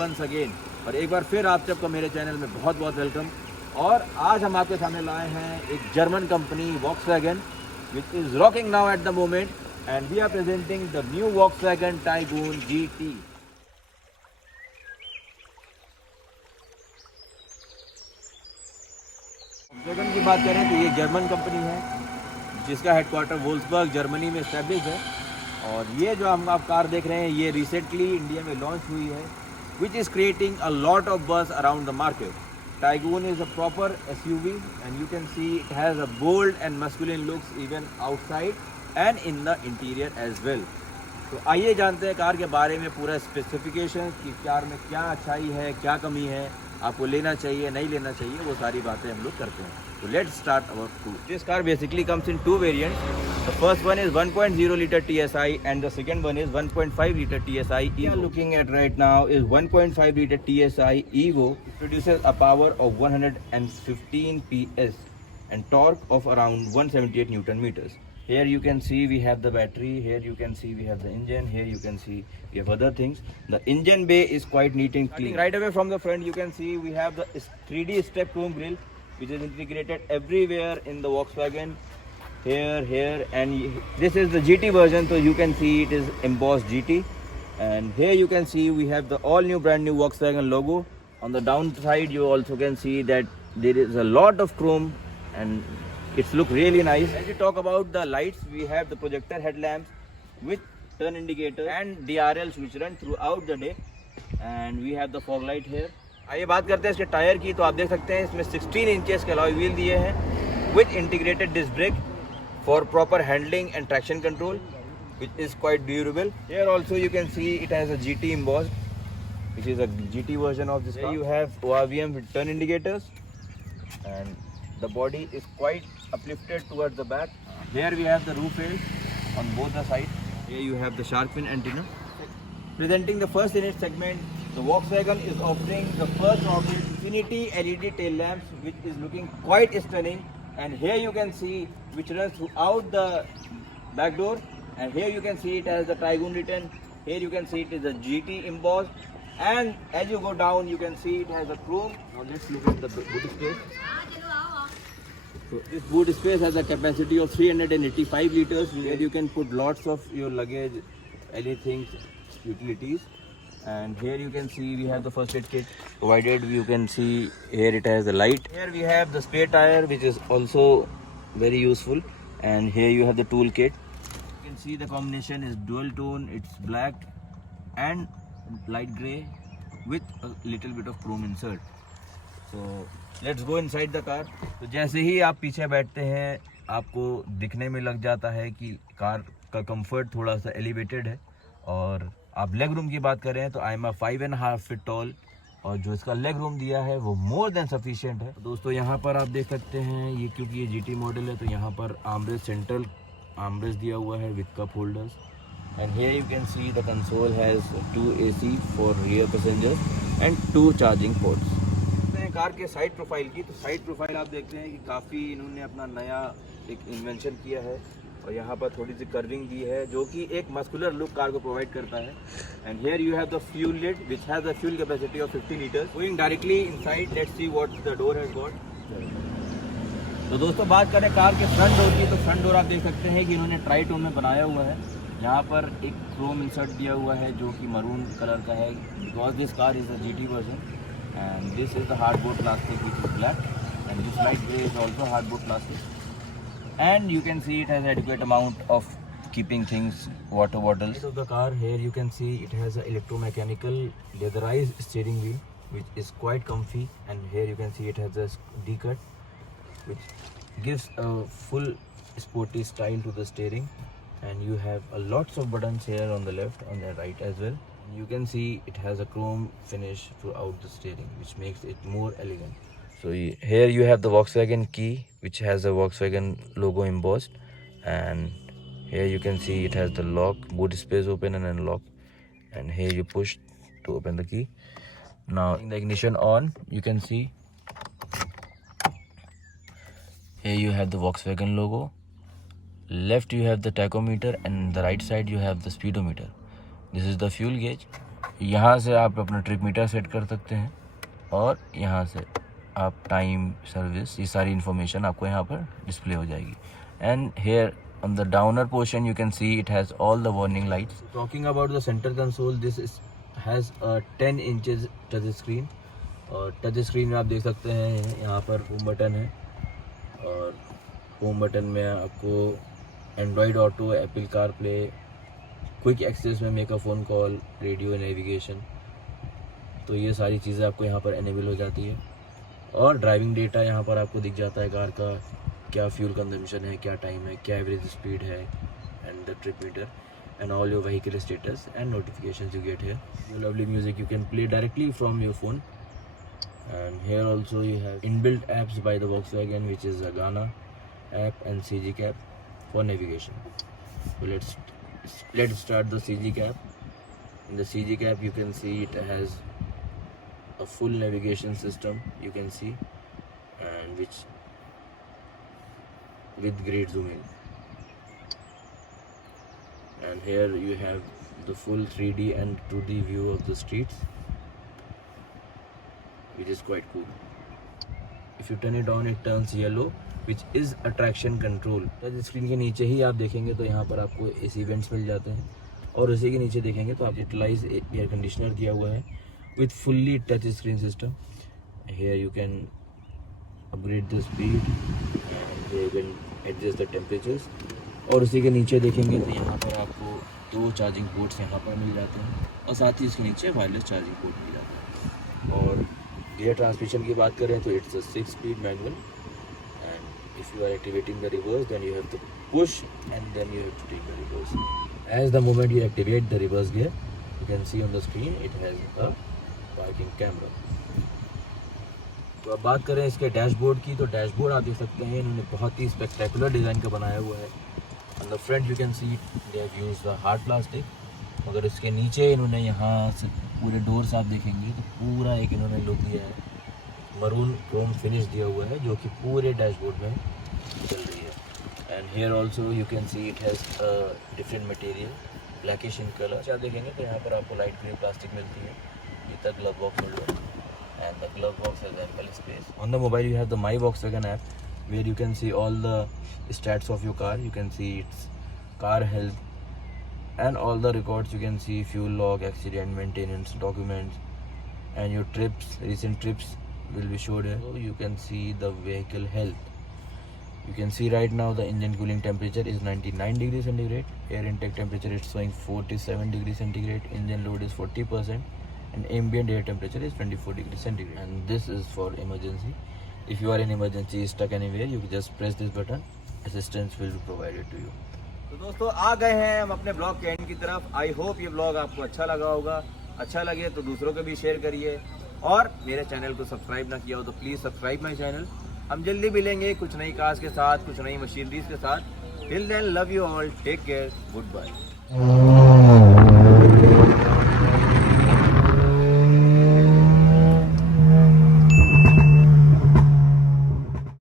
Once again. और एक बार फिर आप सबका मेरे चैनल में बहुत बहुत वेलकम। और आज हम आपके सामने लाए हैं एक German company Volkswagen which is rocking now at the moment, and we are presenting the new Volkswagen Taigun GT। Volkswagen की बात करें तो ये जर्मन कंपनी है जिसका हेडक्वार्टर वोल्सबर्ग जर्मनी में स्टैब्लिश है। और ये जो हम आप कार देख रहे हैं ये रिसेंटली इंडिया में लॉन्च हुई है, which is creating a lot of buzz around the market. Taygun is a proper SUV and you can see it has a bold and masculine looks even outside and in the interior as well। तो आइए जानते हैं कार के बारे में पूरा स्पेसिफिकेशन कि कार में क्या अच्छाई है, क्या कमी है, आपको लेना चाहिए नहीं लेना चाहिए, वो सारी बातें हम लोग करते हैं। तो let's start our tour. This car basically comes in to variants. The first one is 1.0 liter TSI and the second one is 1.5 liter TSI Evo. We are looking at right now is 1.5 liter TSI Evo. It produces a power of 115 PS and torque of around 178 Newton meters. Here you can see we have the battery, here you can see we have the engine, here you can see we have other things. The engine bay is quite neat and clean. Right away from the front you can see we have the 3D step chrome grille which is integrated everywhere in the Volkswagen. Here and this is the GT version, so you can see it is embossed GT. And here you can see we have the all new brand new Volkswagen logo. On the downside you also can see that there is a lot of chrome and it's look really nice. As we talk about the lights, we have the projector headlamps with turn indicator and DRLs which run throughout the day, and we have the fog light here. आइए बात करते हैं इसके टायर की। तो आप देख सकते हैं इसमें 16 इंचेस के अलॉय व्हील दिए हैं with integrated disc brake for proper handling and traction control, which is quite durable. Here also you can see it has a GT embossed, which is a GT version of this car. Here you have ORVM with turn indicators, and the body is quite uplifted towards the back. Here we have the roof rails on both the sides. Here you have the shark fin antenna. Presenting the first in its segment, the Volkswagen is offering the first of its Infinity LED tail lamps, which is looking quite stunning. And here you can see which runs throughout the back door, and here you can see it has the Taygun written. Here you can see it is a GT embossed, and as you go down you can see it has a chrome. Now let's look at the boot space. So this boot space has a capacity of 385 liters, where you can put lots of your luggage, anything, utilities. And here you can see we have the first aid kit provided. You can see here it has the light. Here we have the spare tire which is also very useful, and here you have the tool kit. You can see the combination is dual tone. It's black and light gray with a little bit of chrome insert. So let's go inside the car. तो जैसे ही आप पीछे बैठते हैं आपको दिखने में लग जाता है कि कार का कंफर्ट थोड़ा सा एलिवेटेड है। और आप लेग रूम की बात करें तो आई एम 5.5 फीट टॉल, और जो इसका लेग रूम दिया है वो मोर देन सफिशिएंट है। दोस्तों यहाँ पर आप देख सकते हैं ये क्योंकि ये GT मॉडल है तो यहाँ पर आर्मरेस्ट, सेंट्रल आर्मरेस्ट दिया हुआ है with cup holders. And here you can see the console has 2 AC for rear passengers and 2 charging ports. Car के साइड प्रोफाइल की, तो साइड प्रोफाइल आप देखते हैं कि काफ़ी इन्होंने अपना नया एक इन्वेंशन किया है, और यहाँ पर थोड़ी सी कर्विंग दी है जो कि एक मस्कुलर लुक कार को प्रोवाइड करता है। And here you have the fuel lid which has a fuel capacity of 50 litres. Going directly inside, let's see what the door has got. तो दोस्तों बात करें कार के फ्रंट डोर की, तो फ्रंट डोर आप देख सकते हैं कि इन्होंने ट्राई टोन में बनाया हुआ है। यहाँ पर एक क्रोम इंसर्ट दिया हुआ है जो कि मरून कलर का है, because this car is a GT version. And this is the hardboard plastic which is black, and this light grey is also hardboard plastic. And you can see it has adequate amount of keeping things, water bottles. Of the car, here you can see it has a electromechanical leatherized steering wheel which is quite comfy, and here you can see it has a D-cut which gives a full sporty style to the steering, and you have a lots of buttons here on the left, on the right as well. You can see it has a chrome finish throughout the steering which makes it more elegant. So here you have the Volkswagen key which has a Volkswagen logo embossed, and here you can see it has the lock, boot space open and unlock, and here you push to open the key. Now in the ignition on, you can see here you have the Volkswagen logo. Left you have the tachometer, and the right side you have the speedometer. This is the fuel gauge. यहाँ से आप अपना trip meter set कर सकते हैं और यहाँ से आप टाइम, सर्विस, ये सारी इन्फॉर्मेशन आपको यहाँ पर डिस्प्ले हो जाएगी. And here on the downer portion you can see it has all the warning lights. Talking about the center console, this has a 10 inches touch screen. और टच स्क्रीन में आप देख सकते हैं यहाँ पर होम बटन है, और होम बटन में आपको Android Auto, Apple CarPlay, quick access में make a phone call, radio, navigation, तो ये सारी चीज़ें आपको यहाँ पर एनेबल हो जाती है. और ड्राइविंग डेटा यहाँ पर आपको दिख जाता है, कार का क्या फ्यूल कंजम्पशन है, क्या टाइम है, क्या एवरेज स्पीड है, and the trip meter and all your vehicle status and notifications you get here. Your lovely music you can play directly from your phone, and here also you have inbuilt apps by the Volkswagen, which is a Gaana app and CG Cap for navigation. So let's start the CG Cap. In the CG Cap you can see it has a full navigation system, you can see, and which with great zoom in. And here you have the full 3D and 2D view of the streets, which is quite cool. If you turn it on, it turns yellow, which is attraction control. Touch screen के नीचे ही आप देखेंगे तो यहाँ पर आपको AC vents मिल जाते हैं, और उसी के नीचे देखेंगे तो आप यूटिलाइज एयर कंडीशनर दिया हुआ है with fully touch screen system. Here you can upgrade the speed and you can adjust the temperatures. और उसी के नीचे देखेंगे तो यहाँ पर आपको 2 चार्जिंग पोर्ट्स यहाँ पर मिल जाते हैं, और साथ ही इसके नीचे वायरलेस चार्जिंग पोर्ट मिल जाता है. और गियर ट्रांसमिशन की बात करें तो it's a 6 speed manual, and if you are activating the reverse then you have to push and then you have to take the reverse. As the moment you activate the reverse gear, you can see on the screen it has a parking camera. तो अब बात करें इसके डैशबोर्ड की, तो डैशबोर्ड आप देख सकते हैं इन्होंने बहुत ही स्पेक्टेकुलर डिज़ाइन का बनाया हुआ है. On the front you can see they have used the hard plastic, मगर इसके नीचे इन्होंने यहाँ से पूरे डोर्स आप देखेंगे तो पूरा एक इन्होंने लुक दिया है, मरून क्रोम फिनिश दिया हुआ है जो कि पूरे डैशबोर्ड में चल रही है. And here also you can see it has different material, blackish in colour. आप देखेंगे तो यहाँ पर आपको लाइट ग्रे प्लास्टिक मिलती है. ये तक glove box holder, and the glove box has ample space. On the mobile you have the my Volkswagen app, where you can see all the stats of your car. You can see its car health and all the records. You can see fuel log, accident, maintenance, documents, and your trips, recent trips will be showed here. So you can see the vehicle health. You can see right now the engine cooling temperature is 99 degrees centigrade. Air intake temperature is showing 47 degrees centigrade. Engine load is 40%, and ambient air temperature is 24 degrees centigrade. And this is for emergency. If you are in emergency stuck anywhere, you just press this button. Assistance will be provided to you. तो दोस्तों आ गए हैं हम अपने ब्लॉग के एंड की तरफ. I hope ये ब्लॉग आपको अच्छा लगा होगा. अच्छा लगे तो दूसरों को भी शेयर करिए, और मेरे चैनल को सब्सक्राइब ना किया हो तो प्लीज़ सब्सक्राइब माई चैनल. हम जल्दी मिलेंगे कुछ नई कार्स के साथ, कुछ नई मशीनरीज के साथ. Till then love you all, take care, good bye.